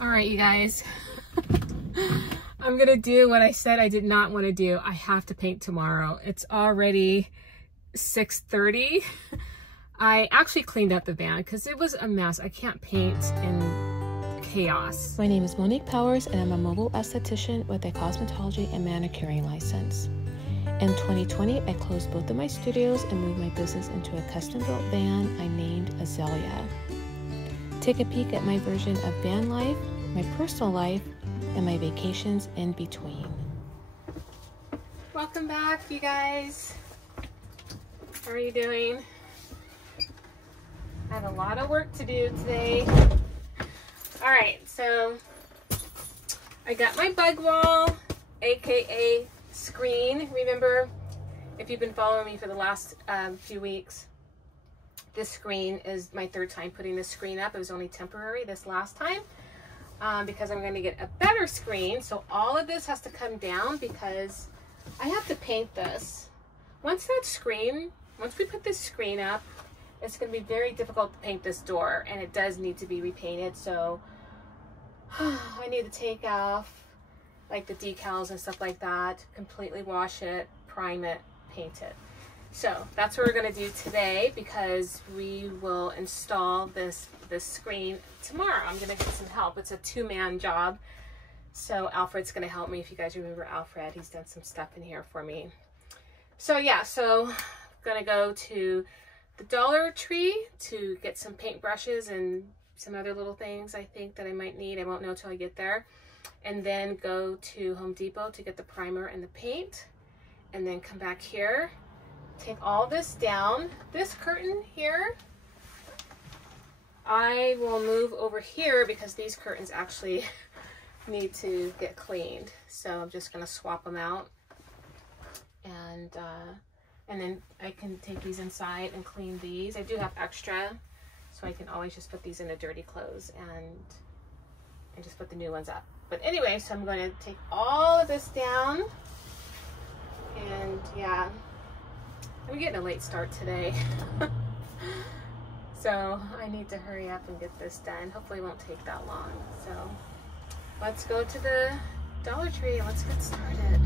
All right, you guys. I'm gonna do what I said I did not want to do. I have to paint tomorrow. It's already 6:30. I actually cleaned up the van because it was a mess. I can't paint in chaos. My name is Monique Powers and I'm a mobile esthetician with a cosmetology and manicuring license. In 2020, I closed both of my studios and moved my business into a custom-built van I named Azalea. Take a peek at my version of van life, my personal life, and my vacations in between. Welcome back, you guys. How are you doing? I have a lot of work to do today. All right, so I got my bug wall, aka screen. Remember, if you've been following me for the last few weeks, this screen is my third time putting this screen up. It was only temporary this last time because I'm going to get a better screen. So all of this has to come down because I have to paint this. Once we put this screen up, it's going to be very difficult to paint this door, and it does need to be repainted. So I need to take off like the decals and stuff like that, completely wash it, prime it, paint it. So that's what we're going to do today because we will install this screen tomorrow. I'm going to get some help. It's a two-man job. So Alfred's going to help me. If you guys remember Alfred, he's done some stuff in here for me. So yeah, so I'm going to go to the Dollar Tree to get some paint brushes and some other little things I think that I might need. I won't know till I get there. And then go to Home Depot to get the primer and the paint. And then come back here. Take all this down. This curtain here, I will move over here because these curtains actually need to get cleaned. So I'm just going to swap them out. And then I can take these inside and clean these. I do have extra, so I can always just put these in the dirty clothes and just put the new ones up. But anyway, so I'm going to take all of this down. And yeah, I'm getting a late start today. So I need to hurry up and get this done. Hopefully it won't take that long. So let's go to the Dollar Tree and let's get started.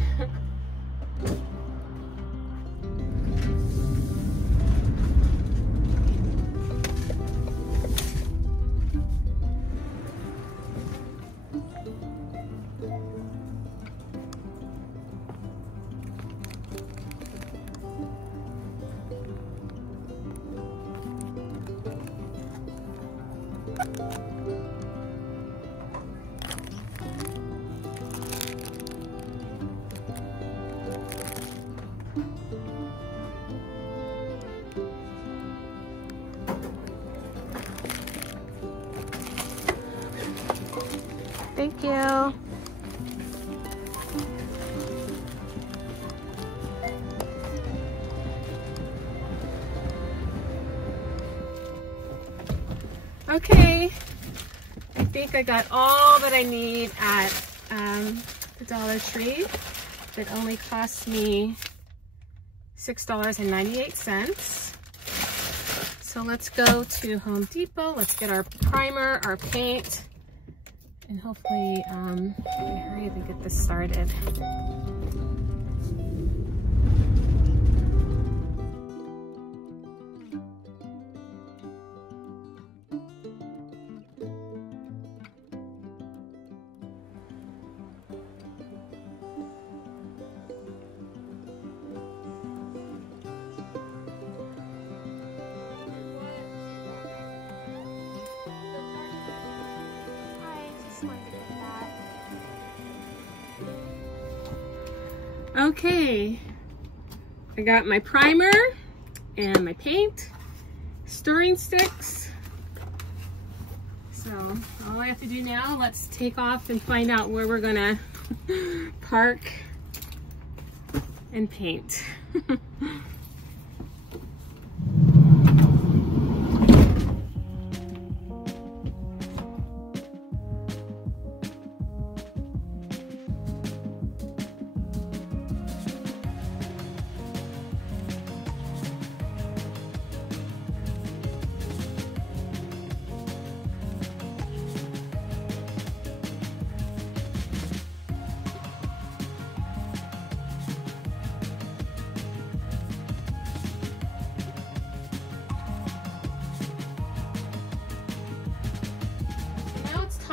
Thank you. Okay, I think I got all that I need at the Dollar Tree. It only cost me $6.98. So let's go to Home Depot. Let's get our primer, our paint, and hopefully hurry up and get this started. Okay, I got my primer and my paint, stirring sticks. So all I have to do now, let's take off and find out where we're gonna park and paint.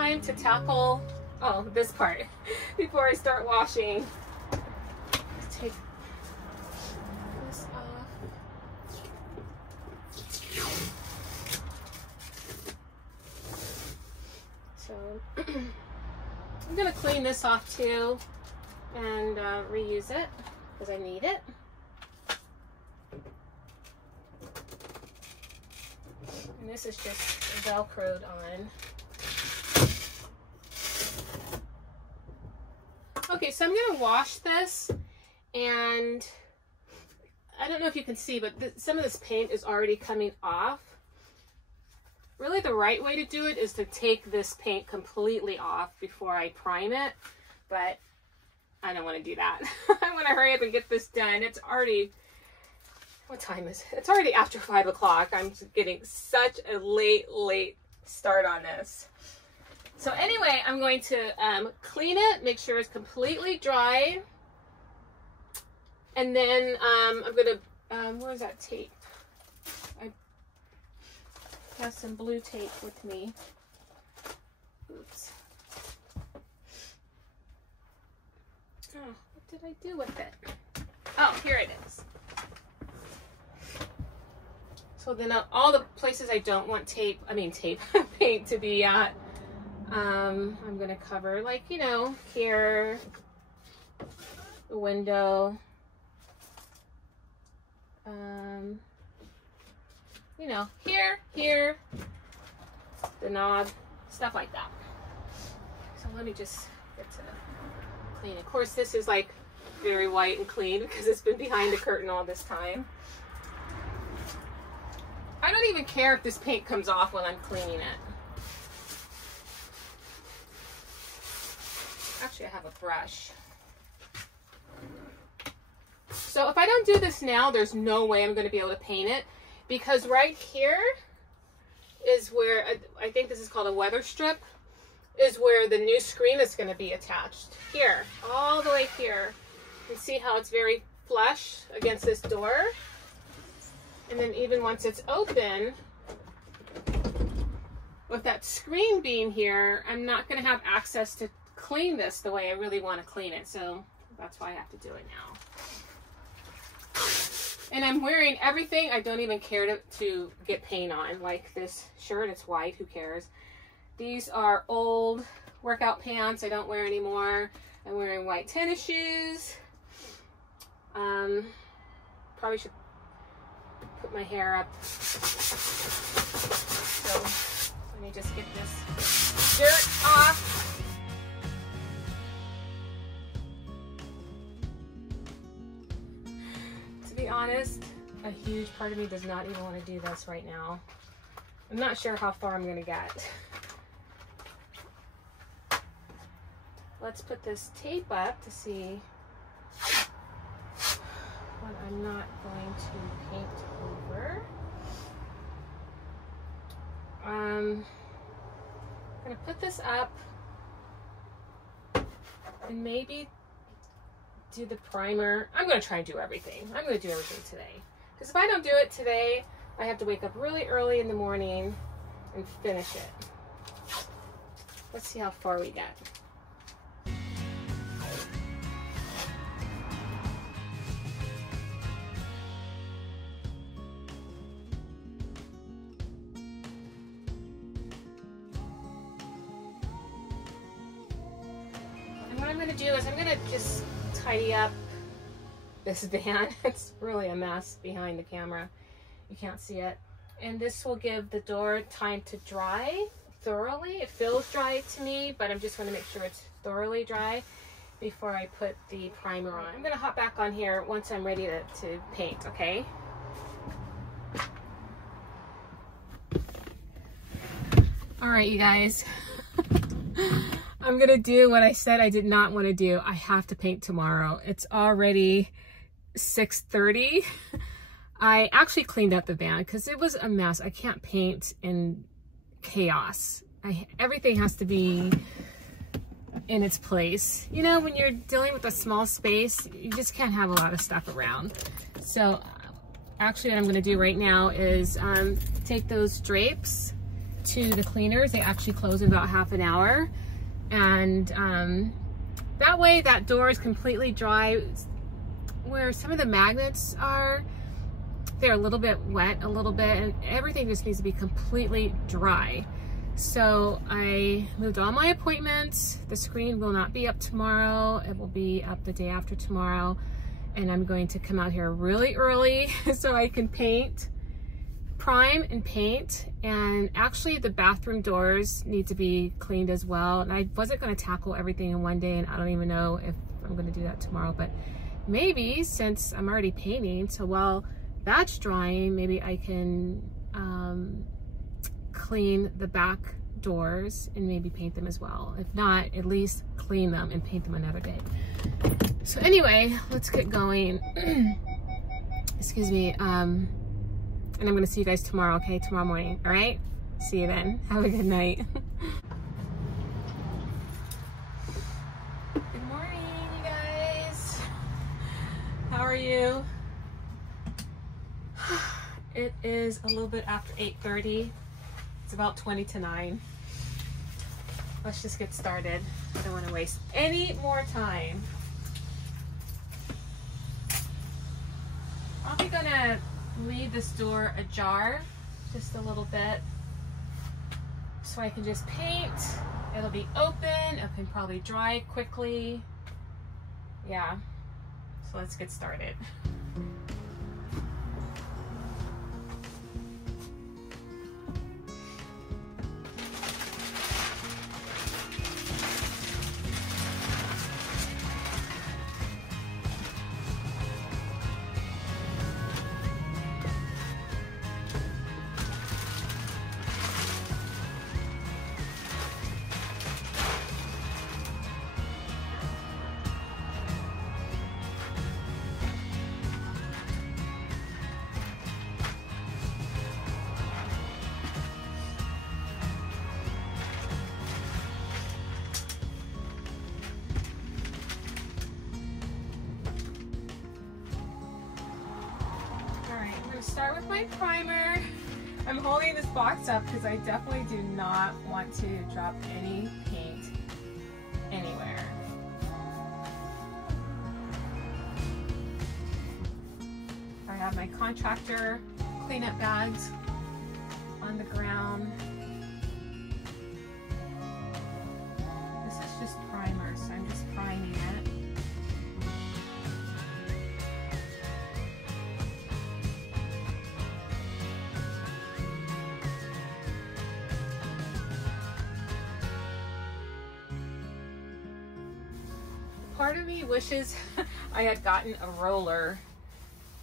time to tackle, oh, this part before I start washing. Let's take this off. So I'm gonna clean this off too and reuse it because I need it. And this is just Velcroed on. Okay, so I'm gonna wash this, and I don't know if you can see, but some of this paint is already coming off. Really, the right way to do it is to take this paint completely off before I prime it, but I don't want to do that. I want to hurry up and get this done. It's already, what time is it? It's already after 5 o'clock. I'm getting such a late start on this. So anyway, I'm going to clean it, make sure it's completely dry. And then I'm going to, where's that tape? I have some blue tape with me. Oops. Oh, what did I do with it? Oh, here it is. So then all the places I don't want paint to be at, I'm going to cover, like, you know, here, the window, you know, here, the knob, stuff like that. So let me just get to clean. Of course, this is like very white and clean because it's been behind the curtain all this time. I don't even care if this paint comes off when I'm cleaning it. Actually, I have a brush. So if I don't do this now, there's no way I'm going to be able to paint it, because right here is where, I think this is called a weather strip, is where the new screen is going to be attached. Here, all the way here. You see how it's very flush against this door? And then even once it's open, with that screen being here, I'm not going to have access to clean this the way I really want to clean it. So that's why I have to do it now. And I'm wearing everything I don't even care to get paint on. Like this shirt, it's white, who cares? These are old workout pants I don't wear anymore. I'm wearing white tennis shoes. Probably should put my hair up. So let me just get this dirt off. To be honest, a huge part of me does not even want to do this right now. I'm not sure how far I'm going to get. Let's put this tape up to see what I'm not going to paint over. I'm going to put this up and maybe do the primer. I'm going to try and do everything. I'm going to do everything today. Because if I don't do it today, I have to wake up really early in the morning and finish it. Let's see how far we get. And what I'm going to do is I'm going to just tidy up this van. It's really a mess behind the camera. You can't see it. And this will give the door time to dry thoroughly. It feels dry to me, but I'm just going to make sure it's thoroughly dry before I put the primer on. I'm going to hop back on here once I'm ready to paint, okay? All right, you guys. I'm going to do what I said I did not want to do. I have to paint tomorrow. It's already 6:30. I actually cleaned up the van because it was a mess. I can't paint in chaos. Everything has to be in its place. You know, when you're dealing with a small space, you just can't have a lot of stuff around. So actually what I'm going to do right now is take those drapes to the cleaners. They actually close in about half an hour. And that way that door is completely dry. Where some of the magnets are, they're a little bit wet, a little bit, and everything just needs to be completely dry. So I moved all my appointments. The screen will not be up tomorrow. It will be up the day after tomorrow. And I'm going to come out here really early so I can paint, prime and paint. And actually the bathroom doors need to be cleaned as well. And I wasn't going to tackle everything in one day, and I don't even know if I'm going to do that tomorrow, but maybe since I'm already painting, so while that's drying, maybe I can clean the back doors and maybe paint them as well. If not, at least clean them and paint them another day. So anyway, let's get going. Excuse me. And I'm gonna see you guys tomorrow, okay? Tomorrow morning, all right? See you then. Have a good night. Good morning, you guys. How are you? It is a little bit after 8:30. It's about 20 to 9. Let's just get started. I don't want to waste any more time. I'm probably gonna leave this door ajar just a little bit so I can just paint. It'll be open. It can probably dry quickly. Yeah. So let's get started. Start with my primer. I'm holding this box up because I definitely do not want to drop any paint anywhere. I have my contractor cleanup bags on the ground. This is just primer, so I'm just priming it. Part of me wishes I had gotten a roller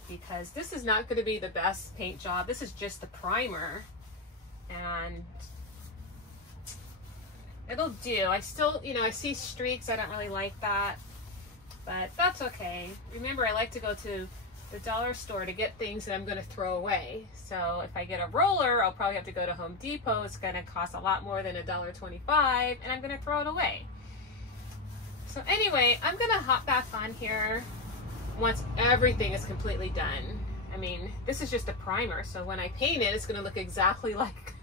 because this is not going to be the best paint job. This is just the primer and it'll do. I still, you know, I see streaks. I don't really like that, but that's okay. Remember, I like to go to the dollar store to get things that I'm going to throw away. So if I get a roller, I'll probably have to go to Home Depot. It's going to cost a lot more than $1.25 and I'm going to throw it away. So anyway, I'm gonna hop back on here once everything is completely done. I mean, this is just a primer, so when I paint it, it's gonna look exactly like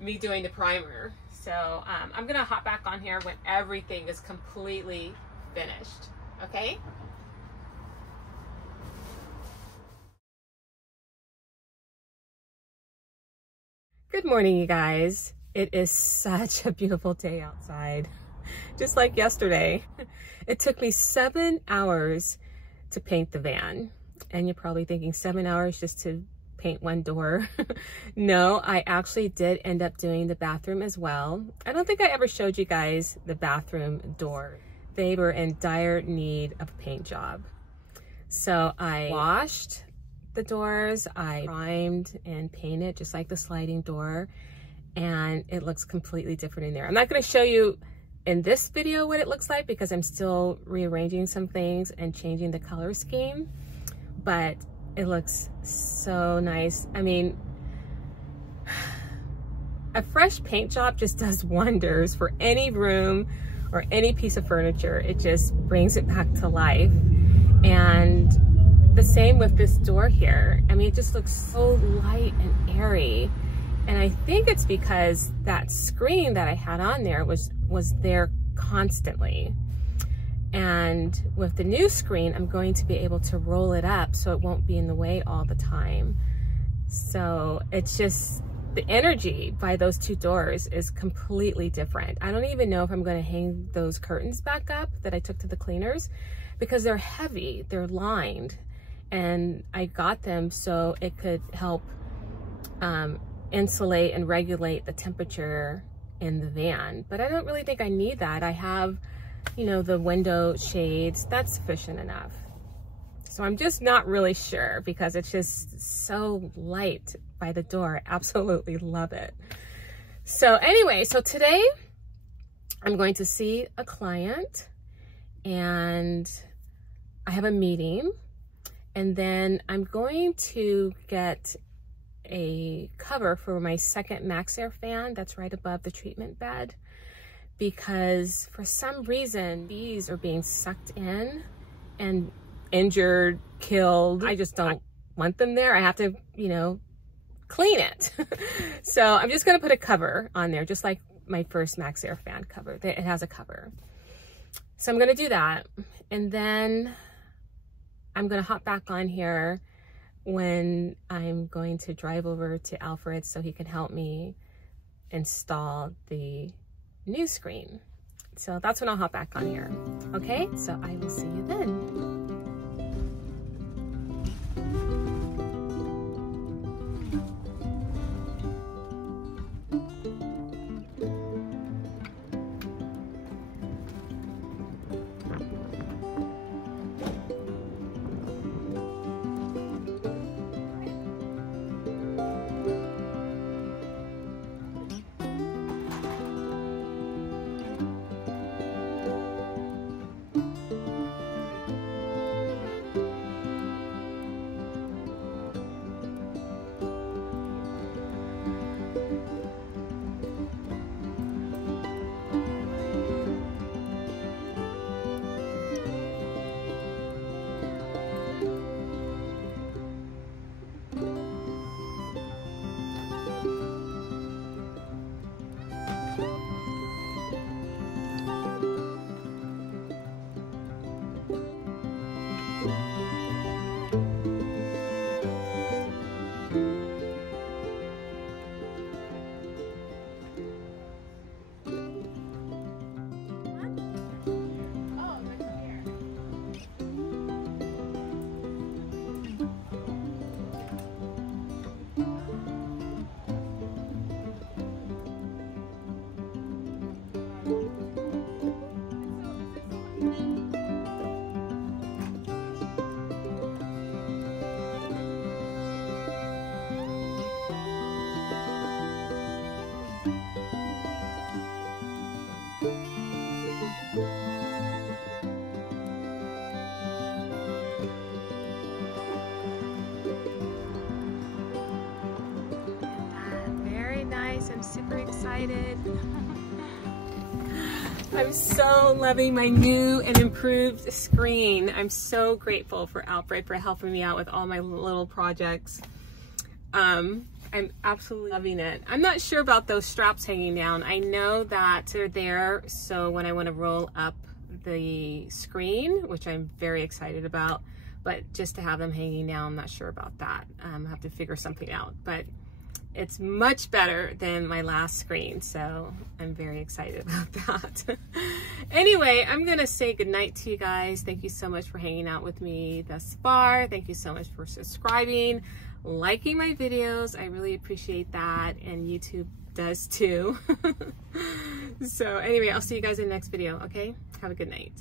me doing the primer. So I'm gonna hop back on here when everything is completely finished, okay? Good morning, you guys. It is such a beautiful day outside. Just like yesterday. It took me 7 hours to paint the van. And you're probably thinking 7 hours just to paint one door. No, I actually did end up doing the bathroom as well. I don't think I ever showed you guys the bathroom door. They were in dire need of a paint job. So I washed the doors, I primed and painted just like the sliding door, and it looks completely different in there. I'm not going to show you in this video what it looks like because I'm still rearranging some things and changing the color scheme, but it looks so nice. I mean, a fresh paint job just does wonders for any room or any piece of furniture. It just brings it back to life. And the same with this door here. I mean, it just looks so light and airy. And I think it's because that screen that I had on there was there constantly. And with the new screen, I'm going to be able to roll it up so it won't be in the way all the time. So it's just, the energy by those two doors is completely different. I don't even know if I'm going to hang those curtains back up that I took to the cleaners, because they're heavy, they're lined, and I got them so it could help insulate and regulate the temperature in the van. But I don't really think I need that. I have, you know, the window shades, that's sufficient enough. So I'm just not really sure, because it's just so light by the door. I absolutely love it. So anyway, so today I'm going to see a client, and I have a meeting, and then I'm going to get a cover for my second Max Air fan that's right above the treatment bed, because for some reason bees are being sucked in and injured, killed. I just don't want them there. I have to, you know, clean it. So I'm just going to put a cover on there, just like my first Max Air fan cover. It has a cover. So I'm going to do that. And then I'm going to hop back on here when I'm going to drive over to Alfred so he can help me install the new screen. So that's when I'll hop back on here. Okay, so I will see you then. I'm super excited. I'm so loving my new and improved screen. I'm so grateful for Alfred for helping me out with all my little projects. I'm absolutely loving it. I'm not sure about those straps hanging down. I know that they're there so when I want to roll up the screen, which I'm very excited about, but just to have them hanging down, I'm not sure about that. I'll have to figure something out, but it's much better than my last screen, so I'm very excited about that. Anyway, I'm gonna say goodnight to you guys. Thank you so much for hanging out with me thus far. Thank you so much for subscribing, liking my videos. I really appreciate that, and YouTube does too. So anyway, I'll see you guys in the next video, okay? Have a good night.